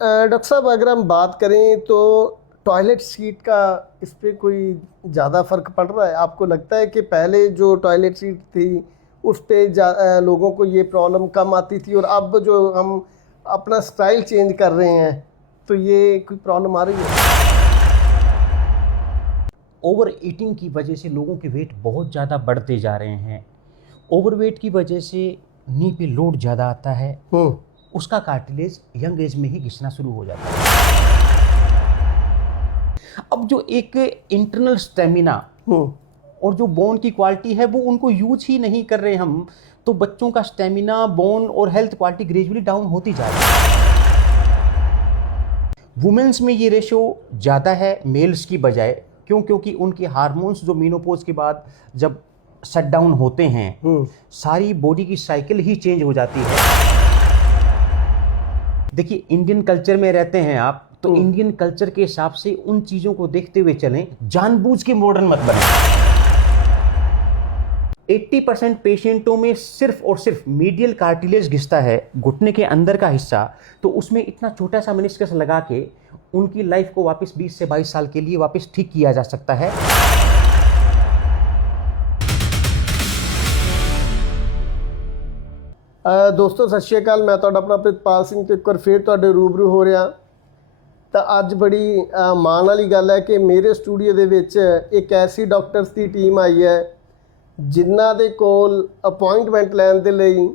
Doctor साहब, अगर हम बात करें तो टॉयलेट सीट का इस पे कोई ज़्यादा फ़र्क पड़ रहा है? आपको लगता है कि पहले जो टॉयलेट सीट थी उस पे लोगों को ये प्रॉब्लम कम आती थी, और अब जो हम अपना स्टाइल चेंज कर रहे हैं तो ये कोई प्रॉब्लम आ रही है? ओवर ईटिंग की वजह से लोगों के वेट बहुत ज़्यादा बढ़ते जा रहे हैं। ओवरवेट की वजह से नी पे लोड ज़्यादा आता है, उसका कार्टिलेज यंग एज में ही घिसना शुरू हो जाता है। अब जो एक इंटरनल स्टेमिना और जो बोन की क्वालिटी है वो उनको यूज ही नहीं कर रहे हम, तो बच्चों का स्टेमिना, बोन और हेल्थ क्वालिटी ग्रेजुअली डाउन होती जा रही है। वुमेन्स में ये रेशो ज़्यादा है मेल्स की बजाय। क्यों? क्योंकि उनके हार्मोन्स जो मीनोपॉज के बाद जब शट डाउन होते हैं, सारी बॉडी की साइकिल ही चेंज हो जाती है। देखिए, इंडियन कल्चर में रहते हैं आप, तो इंडियन कल्चर के हिसाब से उन चीज़ों को देखते हुए चलें, जानबूझ के मॉडर्न मत बने। 80% पेशेंटों में सिर्फ और सिर्फ मीडियल कार्टिलेज घिसता है, घुटने के अंदर का हिस्सा, तो उसमें इतना छोटा सा मेनिस्कस लगा के उनकी लाइफ को वापस 20 से 22 साल के लिए वापस ठीक किया जा सकता है। दोस्तों सत श्री अकाल, मैं ਤੁਹਾਡਾ ਆਪਣਾ ਪ੍ਰਿਤਪਾਲ ਸਿੰਘ ਤੇ ਇੱਕ ਵਾਰ ਫੇਰ ਤੁਹਾਡੇ ਰੂਬਰੂ ਹੋ ਰਿਹਾ। ਤਾਂ ਅੱਜ ਬੜੀ ਮਾਣ ਵਾਲੀ ਗੱਲ ਹੈ ਕਿ ਮੇਰੇ ਸਟੂਡੀਓ ਦੇ ਵਿੱਚ ਇੱਕ ਐਸੀ ਡਾਕਟਰਸ ਦੀ ਟੀਮ ਆਈ ਹੈ ਜਿਨ੍ਹਾਂ ਦੇ ਕੋਲ ਅਪਾਇੰਟਮੈਂਟ ਲੈਣ ਦੇ ਲਈ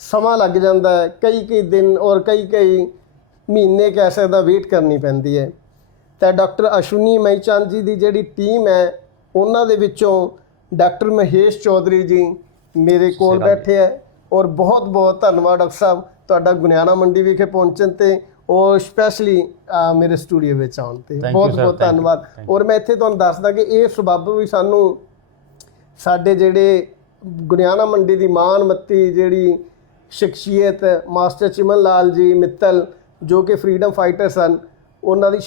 ਸਮਾਂ ਲੱਗ ਜਾਂਦਾ ਹੈ, ਕਈ ਦਿਨ ਔਰ ਕਈ ਮਹੀਨੇ ਕਹਿ ਸਕਦਾ ਵੇਟ ਕਰਨੀ ਪੈਂਦੀ ਹੈ। ਤਾਂ ਡਾਕਟਰ ਅਸ਼ਵਨੀ ਮਈਚੰਦ ਜੀ ਦੀ ਜਿਹੜੀ ਟੀਮ ਹੈ ਉਹਨਾਂ ਦੇ ਵਿੱਚੋਂ ਡਾਕਟਰ ਮਹੇਸ਼ ਚੌਧਰੀ ਜੀ ਮੇਰੇ ਕੋਲ ਬੈਠੇ ਹੈ। और बहुत बहुत धन्यवाद डॉक्टर साहब ਤੁਹਾਡਾ ਗੁਨਿਆਣਾ ਮੰਡੀ ਵਿਖੇ ਪਹੁੰਚਣ ਤੇ और स्पैशली मेरे स्टूडियो में आउण ते बहुत बहुत धन्यवाद। और मैं इत्थे तुहानूं दसदा कि ये सबब भी सानूं साडे जिहड़े गुनियाना मंडी दी मान मत्ती जिहड़ी शख्सियत मास्टर चिमन लाल जी मित्तल जो कि फ्रीडम फाइटर सन, उन्हां दी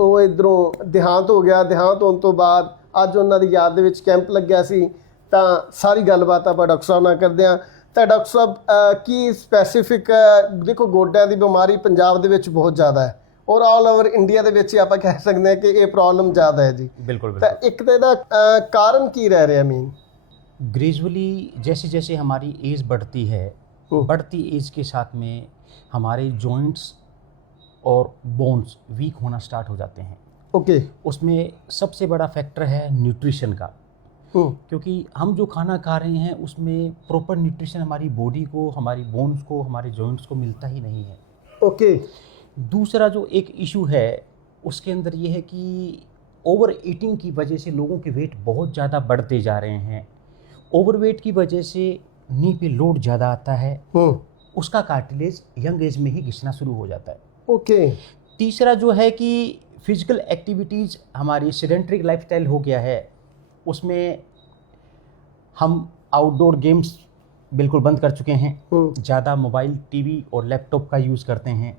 वो इधरों देहांत हो गया। देहांत होने तो बाद अज उन्हां दी याद दे विच कैंप लग्या सी, तां सारी गलबात आपां डॉक्टर साहब नाल करदे हां। ਤਾਂ ਡਾਕਟਰ ਸਾਹਿਬ ਕੀ ਸਪੈਸੀਫਿਕ ਦੇਖੋ ਗੋਡਿਆਂ ਦੀ ਬਿਮਾਰੀ ਪੰਜਾਬ ਦੇ ਵਿੱਚ ਬਹੁਤ ਜ਼ਿਆਦਾ ਹੈ ਔਰ ਆਲ ਓਵਰ ਇੰਡੀਆ ਦੇ ਵਿੱਚ ਆਪਾਂ ਕਹਿ ਸਕਦੇ ਹਾਂ ਕਿ ਇਹ ਪ੍ਰੋਬਲਮ ਜ਼ਿਆਦਾ ਹੈ ਜੀ। बिल्कुल ਤਾਂ ਇੱਕ ਤਾਂ ਇਹਦਾ ਕਾਰਨ ਕੀ ਰਹਿ ਰਿਹਾ ਮੇਨ? ग्रेजुअली जैसे जैसे हमारी एज बढ़ती है, बढ़ती एज के साथ में हमारे जॉइंट्स और बोन्स वीक होना स्टार्ट हो जाते हैं। ओके। उसमें सबसे बड़ा फैक्टर है न्यूट्रिशन का, क्योंकि हम जो खाना खा रहे हैं उसमें प्रॉपर न्यूट्रिशन हमारी बॉडी को, हमारी बोन्स को, हमारे जॉइंट्स को मिलता ही नहीं है। ओके। दूसरा जो एक इशू है उसके अंदर ये है कि ओवर ईटिंग की वजह से लोगों के वेट बहुत ज़्यादा बढ़ते जा रहे हैं। ओवरवेट की वजह से नी पे लोड ज़्यादा आता है, उसका कार्टिलेज यंग एज में ही घिसना शुरू हो जाता है। ओके। तीसरा जो है कि फिजिकल एक्टिविटीज़, हमारी सेडेंट्रिक लाइफस्टाइल हो गया है, उसमें हम आउटडोर गेम्स बिल्कुल बंद कर चुके हैं। ज़्यादा मोबाइल, टीवी और लैपटॉप का यूज़ करते हैं।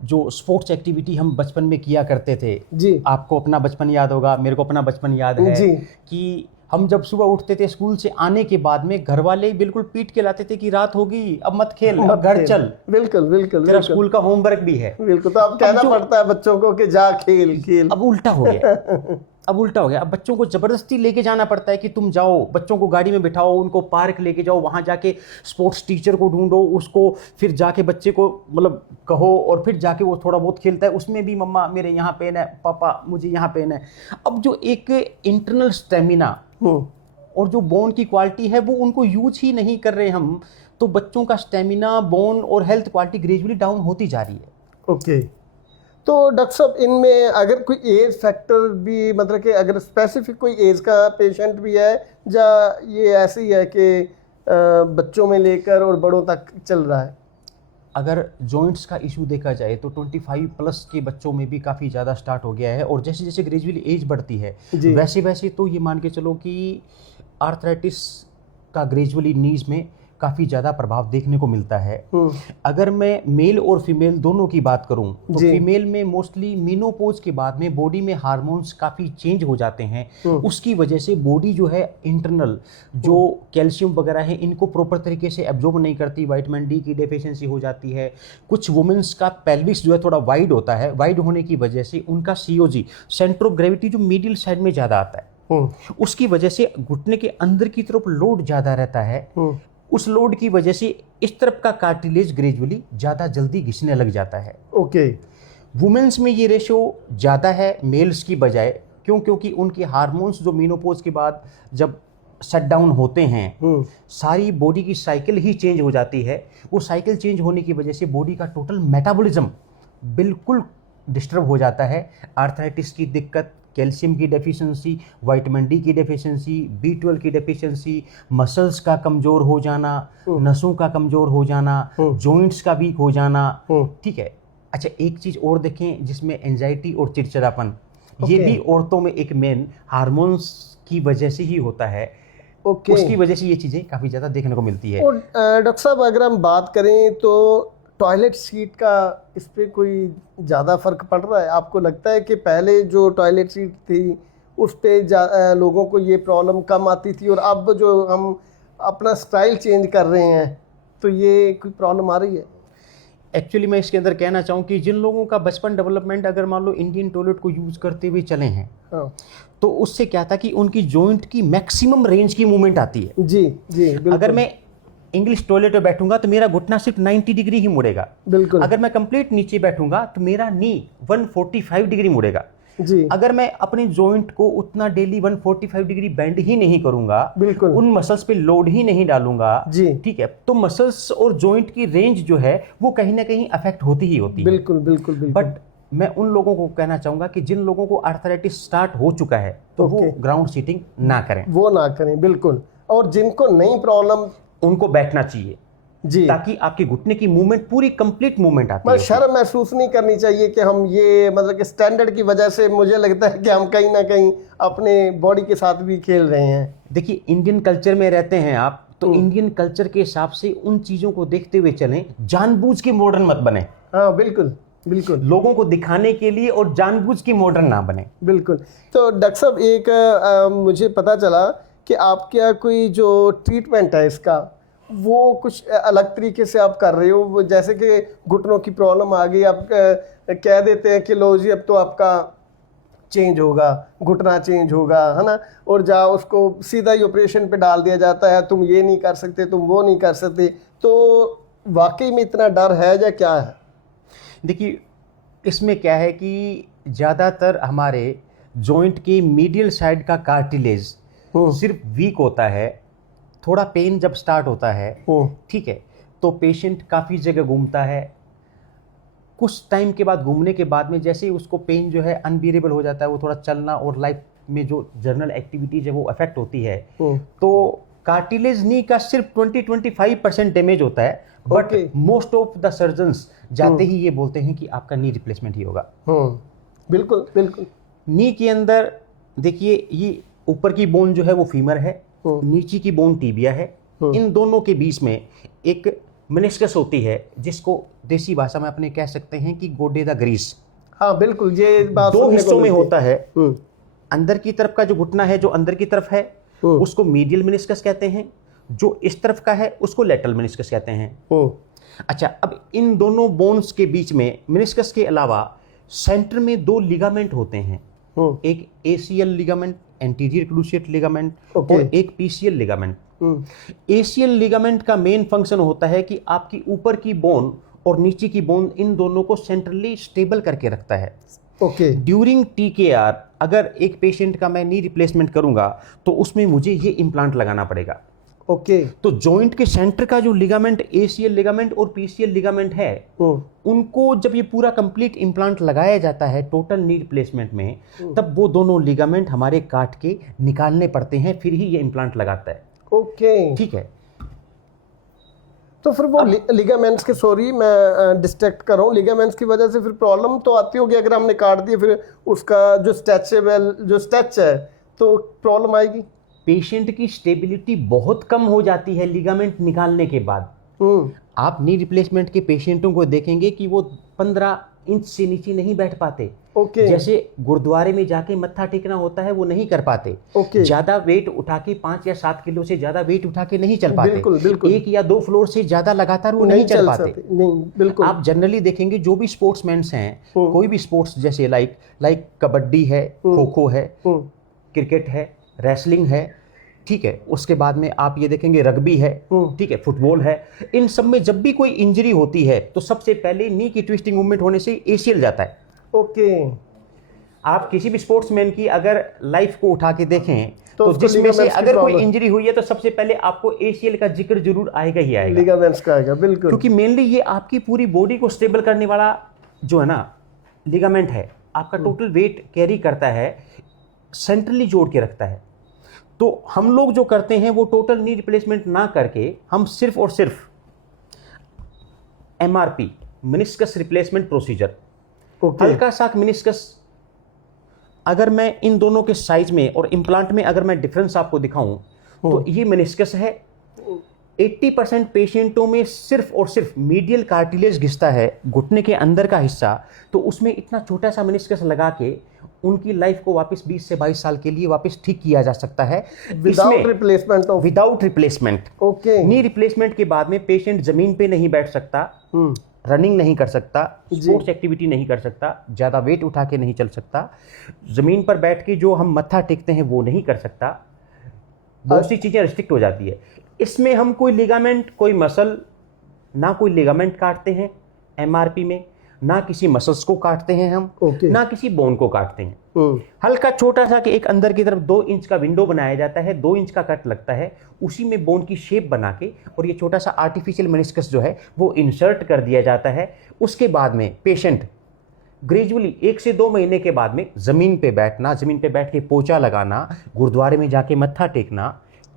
जो स्पोर्ट्स एक्टिविटी हम बचपन में किया करते थे जी, आपको अपना बचपन याद होगा, मेरे को अपना बचपन याद है जी, कि हम जब सुबह उठते थे स्कूल से आने के बाद में घर वाले बिल्कुल पीट के लाते थे कि रात होगी, अब मत खेल, अब घर चल, बिल्कुल बिल्कुल तेरा स्कूल का होमवर्क भी है। बिल्कुल। तो अब कहना पड़ता है बच्चों को कि जा खेल खेल। अब उल्टा हो गया। अब उल्टा हो गया, अब बच्चों को ज़बरदस्ती लेके जाना पड़ता है कि तुम जाओ, बच्चों को गाड़ी में बिठाओ, उनको पार्क लेके जाओ, वहाँ जाके स्पोर्ट्स टीचर को ढूंढो, उसको फिर जाके बच्चे को मतलब कहो, और फिर जाके वो थोड़ा बहुत खेलता है, उसमें भी मम्मा मेरे यहाँ पेन है, पापा मुझे यहाँ पेन है। अब जो एक इंटरनल स्टेमिना और जो बोन की क्वालिटी है वो उनको यूज ही नहीं कर रहे हम, तो बच्चों का स्टेमिना, बोन और हेल्थ क्वालिटी ग्रेजुअली डाउन होती जा रही है। ओके। तो डॉक्टर साहब इनमें अगर कोई एज फैक्टर भी, मतलब कि अगर स्पेसिफिक कोई एज का पेशेंट भी है, या ये ऐसे ही है कि बच्चों में लेकर और बड़ों तक चल रहा है? अगर जॉइंट्स का इशू देखा जाए तो 25 प्लस के बच्चों में भी काफ़ी ज़्यादा स्टार्ट हो गया है, और जैसे जैसे ग्रेजुअली एज बढ़ती है वैसे वैसे तो ये मान के चलो कि आर्थराइटिस का ग्रेजुअली नीज में काफ़ी ज़्यादा प्रभाव देखने को मिलता है। अगर मैं मेल और फीमेल दोनों की बात करूं तो फीमेल में मोस्टली मीनोपोज के बाद में बॉडी में हार्मोन्स काफ़ी चेंज हो जाते हैं। उसकी वजह से बॉडी जो है इंटरनल जो कैल्शियम वगैरह है इनको प्रॉपर तरीके से एब्जॉर्ब नहीं करती, विटामिन डी की डेफिशिएंसी हो जाती है। कुछ वुमेन्स का पेल्विस जो है थोड़ा वाइड होता है, वाइड होने की वजह से उनका सीओजी सेंटर ऑफ ग्रेविटी जो मिडिल साइड में ज़्यादा आता है, उसकी वजह से घुटने के अंदर की तरफ लोड ज़्यादा रहता है। उस लोड की वजह से इस तरफ का कार्टिलेज ग्रेजुअली ज़्यादा जल्दी घिसने लग जाता है। ओके। वुमेन्स में ये रेशो ज़्यादा है मेल्स की बजाय। क्यों? क्योंकि उनके हार्मोन्स जो मीनोपोज के बाद जब शट डाउन होते हैं, सारी बॉडी की साइकिल ही चेंज हो जाती है। वो साइकिल चेंज होने की वजह से बॉडी का टोटल मेटाबॉलिज्म बिल्कुल डिस्टर्ब हो जाता है। आर्थराइटिस की दिक्कत, कैल्शियम की डेफिशिएंसी, विटामिन डी की डेफिशिएंसी, B12 की डेफिशिएंसी, मसल्स का कमज़ोर हो जाना, नसों का कमज़ोर हो जाना, जॉइंट्स का वीक हो जाना। ठीक है। अच्छा, एक चीज़ और देखें जिसमें एंजाइटी और चिड़चिड़ापन, ये भी औरतों में एक मेन हार्मोन्स की वजह से ही होता है। उसकी वजह से ये चीज़ें काफ़ी ज़्यादा देखने को मिलती है। और डॉक्टर साहब, अगर हम बात करें तो टॉयलेट सीट का इस पे कोई ज़्यादा फ़र्क पड़ रहा है? आपको लगता है कि पहले जो टॉयलेट सीट थी उस पे लोगों को ये प्रॉब्लम कम आती थी, और अब जो हम अपना स्टाइल चेंज कर रहे हैं तो ये कोई प्रॉब्लम आ रही है? एक्चुअली मैं इसके अंदर कहना चाहूँ कि जिन लोगों का बचपन डेवलपमेंट अगर मान लो इंडियन टॉयलेट को यूज़ करते हुए चले हैं, तो उससे क्या था कि उनकी जॉइंट की मैक्सिमम रेंज की मूवमेंट आती है। जी जी, बिल्कुल। अगर मैं इंग्लिश टॉयलेट में बैठूंगा तो मेरा घुटना सिर्फ 90 डिग्री ही मुड़ेगा। बिल्कुल। अगर मैं कंप्लीट नीचे बैठूंगा तो मेरा नी 145 डिग्री मुड़ेगा। जी। अगर मैं अपने जॉइंट को उतना डेली 145 डिग्री बेंड ही नहीं करूंगा, बिल्कुल, उन मसल्स पे लोड ही नहीं डालूंगा, जी, ठीक है, तो मसल्स और जॉइंट की रेंज जो है वो कहीं ना कहीं अफेक्ट होती ही होती है। बिल्कुल बिल्कुल बिल्कुल। बट मैं उन लोगों को कहना चाहूंगा कि जिन लोगों को आर्थराइटिस स्टार्ट हो चुका है तो वो ग्राउंड सीटिंग ना करें, वो ना करें, बिल्कुल। और जिनको नहीं प्रॉब्लम, उनको बैठना चाहिए जी, ताकि आपके घुटने की मूवमेंट पूरी कंप्लीट मूवमेंट आती है। शर्म महसूस नहीं करनी चाहिए कि हम ये मतलब कि स्टैंडर्ड की वजह से मुझे लगता है कि हम कहीं ना कहीं अपने बॉडी के साथ भी खेल रहे हैं। देखिए, इंडियन कल्चर में रहते हैं आप, तो इंडियन कल्चर के हिसाब से उन चीज़ों को देखते हुए चलें, जानबूझ के मॉडर्न मत बने। हाँ, बिल्कुल बिल्कुल। लोगों को दिखाने के लिए और जानबूझ के मॉडर्न ना बने। बिल्कुल। तो डॉक्टर साहब, एक मुझे पता चला कि आपके यहाँ कोई जो ट्रीटमेंट है इसका, वो कुछ अलग तरीके से आप कर रहे हो। वो जैसे कि घुटनों की प्रॉब्लम आ गई, आप कह देते हैं कि लो जी अब तो आपका चेंज होगा, घुटना चेंज होगा, है ना, और जाओ उसको सीधा ही ऑपरेशन पे डाल दिया जाता है, तुम ये नहीं कर सकते, तुम वो नहीं कर सकते। तो वाकई में इतना डर है या क्या है? देखिए, इसमें क्या है कि ज़्यादातर हमारे जॉइंट के मीडियल साइड का कार्टिलेज सिर्फ वीक होता है। थोड़ा पेन जब स्टार्ट होता है, ठीक है, तो पेशेंट काफ़ी जगह घूमता है। कुछ टाइम के बाद, घूमने के बाद में जैसे ही उसको पेन जो है अनबियरेबल हो जाता है, वो थोड़ा चलना और लाइफ में जो जर्नल एक्टिविटीज है वो अफेक्ट होती है, तो कार्टिलेज नी का सिर्फ 20-25% डैमेज होता है। But most of the surgeons जाते ही ये बोलते हैं कि आपका नी रिप्लेसमेंट ही होगा। बिल्कुल बिल्कुल। नी के अंदर देखिए, ये ऊपर की बोन जो है वो फीमर है, नीचे की बोन टीबिया है। इन दोनों के बीच में एक मेनिस्कस होती है जिसको देसी भाषा में अपने कह सकते हैं कि गोडे दा ग्रीस। हाँ बिल्कुल, ये बात दो हिस्सों में होता है। अंदर की तरफ का जो घुटना है, जो अंदर की तरफ है, उसको मीडियल मेनिस्कस कहते हैं। जो इस तरफ का है उसको लैटरल मेनिस्कस कहते हैं। अच्छा, अब इन दोनों बोन्स के बीच में मेनिस्कस के अलावा सेंटर में दो लिगामेंट होते हैं, एक ACL ligament, anterior cruciate ligament, और एक पीसीएल लिगामेंट। एसीएल लिगामेंट का मेन फंक्शन होता है कि आपकी ऊपर की बोन और नीचे की बोन, इन दोनों को सेंट्रली स्टेबल करके रखता है। ड्यूरिंग TKR अगर एक पेशेंट का मैं नी रिप्लेसमेंट करूंगा तो उसमें मुझे ये इम्प्लांट लगाना पड़ेगा। तो जॉइंट के सेंटर का जो लिगामेंट एसीएल लिगामेंट और पीसीएल लिगामेंट है, उनको जब ये पूरा कंप्लीट इम्प्लांट लगाया जाता है टोटल नी रिप्लेसमेंट में, तब वो दोनों लिगामेंट हमारे काट के निकालने पड़ते हैं, फिर ही ये इम्प्लांट लगाता है। ठीक है। तो फिर वो लिगामेंट्स के, सॉरी मैं डिस्ट्रैक्ट कर रहा हूँ, लिगामेंट्स की वजह से फिर प्रॉब्लम तो आती होगी। अगर हमने काट दिया फिर उसका जो स्ट्रेचेबल जो स्ट्रेच है तो प्रॉब्लम आएगी। पेशेंट की स्टेबिलिटी बहुत कम हो जाती है लिगामेंट निकालने के बाद। आप नी रिप्लेसमेंट के पेशेंटों को देखेंगे कि वो 15 इंच से नीचे नहीं बैठ पाते। ओके। जैसे गुरुद्वारे में जाके मत्था टेकना होता है वो नहीं कर पाते। ओके। ज्यादा वेट उठा के 5 या 7 किलो से ज्यादा वेट उठा के नहीं चल पाते। बिल्कुल बिल्कुल। 1 या 2 फ्लोर से ज्यादा लगातार वो नहीं चल पाते। नहीं बिल्कुल। आप जनरली देखेंगे जो भी स्पोर्ट्समैन हैं, कोई भी स्पोर्ट्स जैसे लाइक कबड्डी है, खो खो है, क्रिकेट है, रेसलिंग है, ठीक है, उसके बाद में आप ये देखेंगे रग्बी है, ठीक है, फुटबॉल है, इन सब में जब भी कोई इंजरी होती है तो सबसे पहले नी की ट्विस्टिंग मूवमेंट होने से एसीएल जाता है। ओके। आप किसी भी स्पोर्ट्समैन की अगर लाइफ को उठा के देखें तो जिसमें से अगर कोई इंजरी हुई है तो सबसे पहले आपको एसीएल का जिक्र जरूर आएगा ही आएगा, लिगामेंट्स का आएगा, बिल्कुल। क्योंकि मेनली ये आपकी पूरी बॉडी को स्टेबल करने वाला जो है ना लिगामेंट है, आपका टोटल वेट कैरी करता है, सेंट्रली जोड़ के रखता है। तो हम लोग जो करते हैं वो टोटल नी रिप्लेसमेंट ना करके हम सिर्फ और सिर्फ एमआरपी, मेनिस्कस रिप्लेसमेंट प्रोसीजर, हल्का सा मेनिस्कस, अगर मैं इन दोनों के साइज में और इम्प्लांट में अगर मैं डिफरेंस आपको दिखाऊं तो ये मेनिस्कस है। 80% पेशेंटों में सिर्फ और सिर्फ मीडियल कार्टिलेज घिसता है, घुटने के अंदर का हिस्सा, तो उसमें इतना छोटा सा मेनिस्कस लगा के उनकी लाइफ को वापस 20 से 22 साल के लिए वापस ठीक किया जा सकता है without replacement. Without replacement. Okay. Knee replacement के बाद में पेशेंट जमीन पे नहीं बैठ सकता, रनिंग नहीं कर सकता, स्पोर्ट्स एक्टिविटी नहीं कर सकता, ज़्यादा वेट उठा के नहीं चल सकता, ज़मीन पर बैठ के जो हम मत्था टेकते हैं वो नहीं कर सकता, बहुत सी चीज़ें रिस्ट्रिक्ट हो जाती है। इसमें हम कोई लिगामेंट, कोई मसल, ना कोई लिगामेंट काटते हैं एमआरपी में, ना किसी मसल्स को काटते हैं हम, ना किसी बोन को काटते हैं। हल्का छोटा सा कि एक अंदर की तरफ 2 इंच का विंडो बनाया जाता है, 2 इंच का कट लगता है, उसी में बोन की शेप बना के और ये छोटा सा आर्टिफिशियल मेनिस्कस जो है वो इंसर्ट कर दिया जाता है। उसके बाद में पेशेंट ग्रेजुअली 1 से 2 महीने के बाद में ज़मीन पे बैठना, ज़मीन पे बैठ के पोछा लगाना, गुरुद्वारे में जाके मत्था टेकना,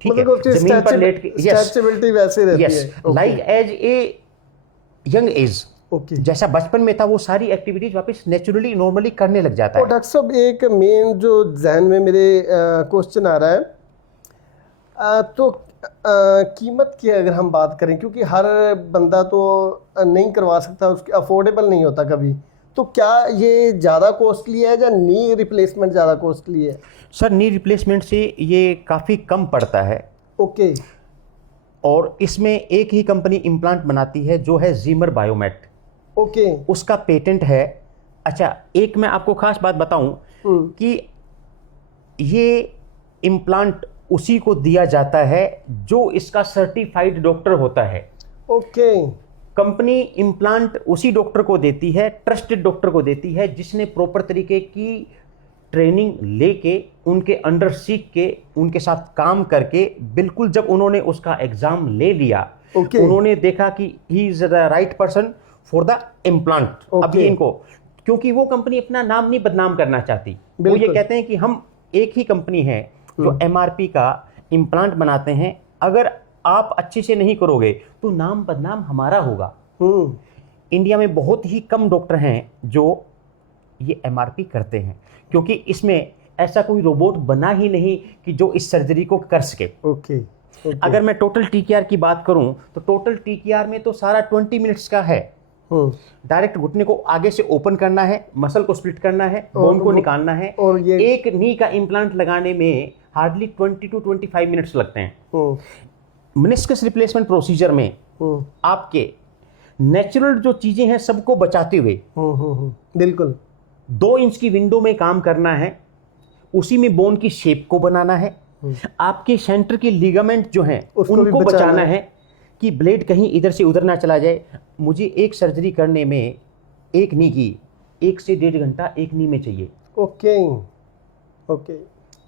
ठीक है, जमीन पर लेट के, स्ट्रेचेबिलिटी वैसे रहती है, like as a young age, जैसा बचपन में था वो सारी एक्टिविटीज वापस नेचुरली नॉर्मली करने लग जाता है। डॉक्टर साहब एक मेन जो जहन में मेरे क्वेश्चन आ रहा है, तो कीमत की अगर हम बात करें, क्योंकि हर बंदा तो नहीं करवा सकता, उसके अफोर्डेबल नहीं होता कभी, तो क्या ये ज़्यादा कॉस्टली है या नी रिप्लेसमेंट ज़्यादा कॉस्टली है? सर नी रिप्लेसमेंट से ये काफ़ी कम पड़ता है। ओके। और इसमें एक ही कंपनी इम्प्लांट बनाती है जो है जीमर बायोमेट। ओके। उसका पेटेंट है। अच्छा, एक मैं आपको खास बात बताऊं कि ये इम्प्लांट उसी को दिया जाता है जो इसका सर्टिफाइड डॉक्टर होता है। ओके। कंपनी इम्प्लांट उसी डॉक्टर को देती है, ट्रस्टेड डॉक्टर को देती है, जिसने प्रॉपर तरीके की ट्रेनिंग लेके, उनके अंडर सीख के, उनके साथ काम करके, बिल्कुल जब उन्होंने उसका एग्जाम ले लिया, उन्होंने देखा कि he is the right person for the implant. अभी इनको, क्योंकि वो कंपनी अपना नाम नहीं बदनाम करना चाहती, वो ये कहते हैं कि हम एक ही कंपनी है जो एमआरपी का इम्प्लांट बनाते हैं, अगर आप अच्छे से नहीं करोगे तो नाम बदनाम हमारा होगा। इंडिया में बहुत ही कम डॉक्टर हैं जो ये एमआरपी करते हैं, क्योंकि इसमें ऐसा कोई रोबोट बना ही नहीं कि जो इस सर्जरी को कर सके। ओके। अगर मैं टोटल टीकेआर की बात करूं तो टोटल टीकेआर में तो सारा 20 मिनट्स का है। डायरेक्ट घुटने को आगे से ओपन करना है, मसल को स्प्लिट करना है, बोन को निकालना है, और ये एक नी का इम्प्लांट लगाने में हार्डली 20 to 25 मिनट्स लगते हैं। मेनिस्कस रिप्लेसमेंट प्रोसीजर में आपके नेचुरल जो चीजें हैं सबको बचाते हुए बिल्कुल 2 इंच की विंडो में काम करना है, उसी में बोन की शेप को बनाना है, आपके सेंटर के लिगामेंट जो हैं उनको बचाना है कि ब्लेड कहीं इधर से उधर ना चला जाए। मुझे एक सर्जरी करने में एक नी की 1 से 1.5 घंटा एक नी में चाहिए। ओके। ओके।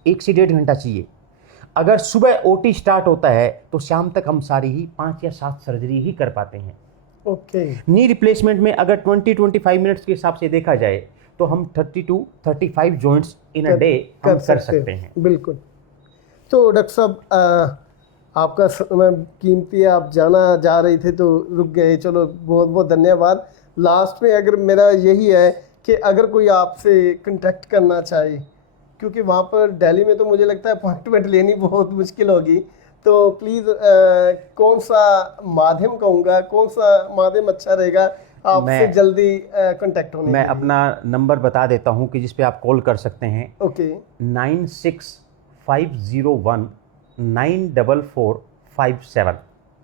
1 से 1.5 घंटा चाहिए। अगर सुबह ओटी स्टार्ट होता है तो शाम तक हम सारी ही 5 या 7 सर्जरी ही कर पाते हैं। ओके। नी रिप्लेसमेंट में अगर 20-25 मिनट्स के हिसाब से देखा जाए तो हम 30 to 35 joints in a day कर सकते हैं। बिल्कुल। तो डॉक्टर साहब आपका समय कीमती है, आप जाना जा रही थे तो रुक गए, चलो बहुत बहुत धन्यवाद। लास्ट में अगर मेरा यही है कि अगर कोई आपसे कांटेक्ट करना चाहे क्योंकि वहाँ पर दिल्ली में तो मुझे लगता है अपॉइंटमेंट लेनी बहुत मुश्किल होगी। तो प्लीज़ कौन सा माध्यम कहूँगा, कौन सा माध्यम अच्छा रहेगा आपसे जल्दी कांटेक्ट होने मैं के लिए? अपना नंबर बता देता हूँ कि जिस पे आप कॉल कर सकते हैं। ओके 96-501-94457।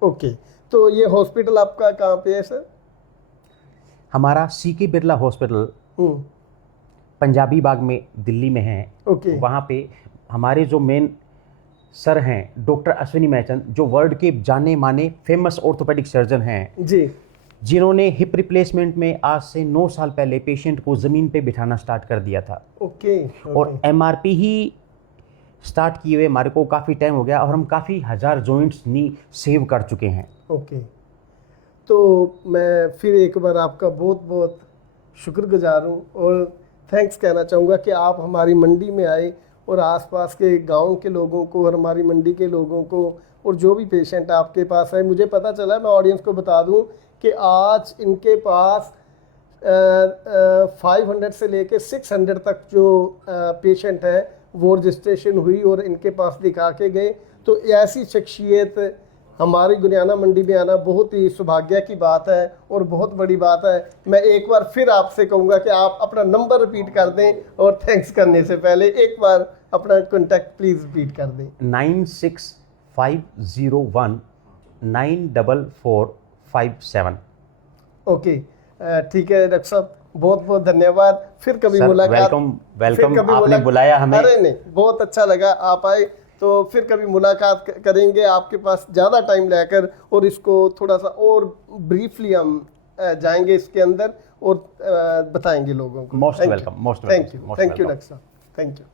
ओके, तो ये हॉस्पिटल आपका कहाँ पे है सर? हमारा सीके बिरला हॉस्पिटल पंजाबी बाग में दिल्ली में है। ओके वहाँ पे हमारे जो मेन सर हैं डॉक्टर अश्विनी मैचन, जो वर्ल्ड के जाने माने फेमस ऑर्थोपेडिक सर्जन हैं, जी, जिन्होंने हिप रिप्लेसमेंट में आज से 9 साल पहले पेशेंट को ज़मीन पे बिठाना स्टार्ट कर दिया था। ओके और एमआरपी ही स्टार्ट किए हुए हमारे को काफ़ी टाइम हो गया और हम काफ़ी हज़ार जॉइंट्स नी सेव कर चुके हैं। ओके, तो मैं फिर एक बार आपका बहुत बहुत शुक्रगुजार हूँ और थैंक्स कहना चाहूँगा कि आप हमारी मंडी में आए और आसपास के गांव के लोगों को और हमारी मंडी के लोगों को और जो भी पेशेंट आपके पास है, मुझे पता चला, मैं ऑडियंस को बता दूं कि आज इनके पास 500 से लेके 600 तक जो पेशेंट है वो रजिस्ट्रेशन हुई और इनके पास दिखा के गए। तो ऐसी शख्सियत हमारी गुनियाना मंडी में आना बहुत ही सौभाग्य की बात है और बहुत बड़ी बात है। मैं एक बार फिर आपसे कहूँगा कि आप अपना नंबर रिपीट कर दें और थैंक्स करने से पहले एक बार अपना कॉन्टैक्ट प्लीज़ रिपीट कर दें। 96-501-94457। ओके, ठीक है डॉक्टर साहब, बहुत बहुत धन्यवाद। फिर कभी मुलाकात। वेलकम, आपने बुलाया हमें। अरे नहीं, बहुत अच्छा लगा आप आए, तो फिर कभी मुलाकात करेंगे आपके पास ज़्यादा टाइम लेकर और इसको थोड़ा सा और ब्रीफली हम जाएंगे इसके अंदर और बताएंगे लोगों को। Most welcome, thank you doctor साहब, थैंक यू।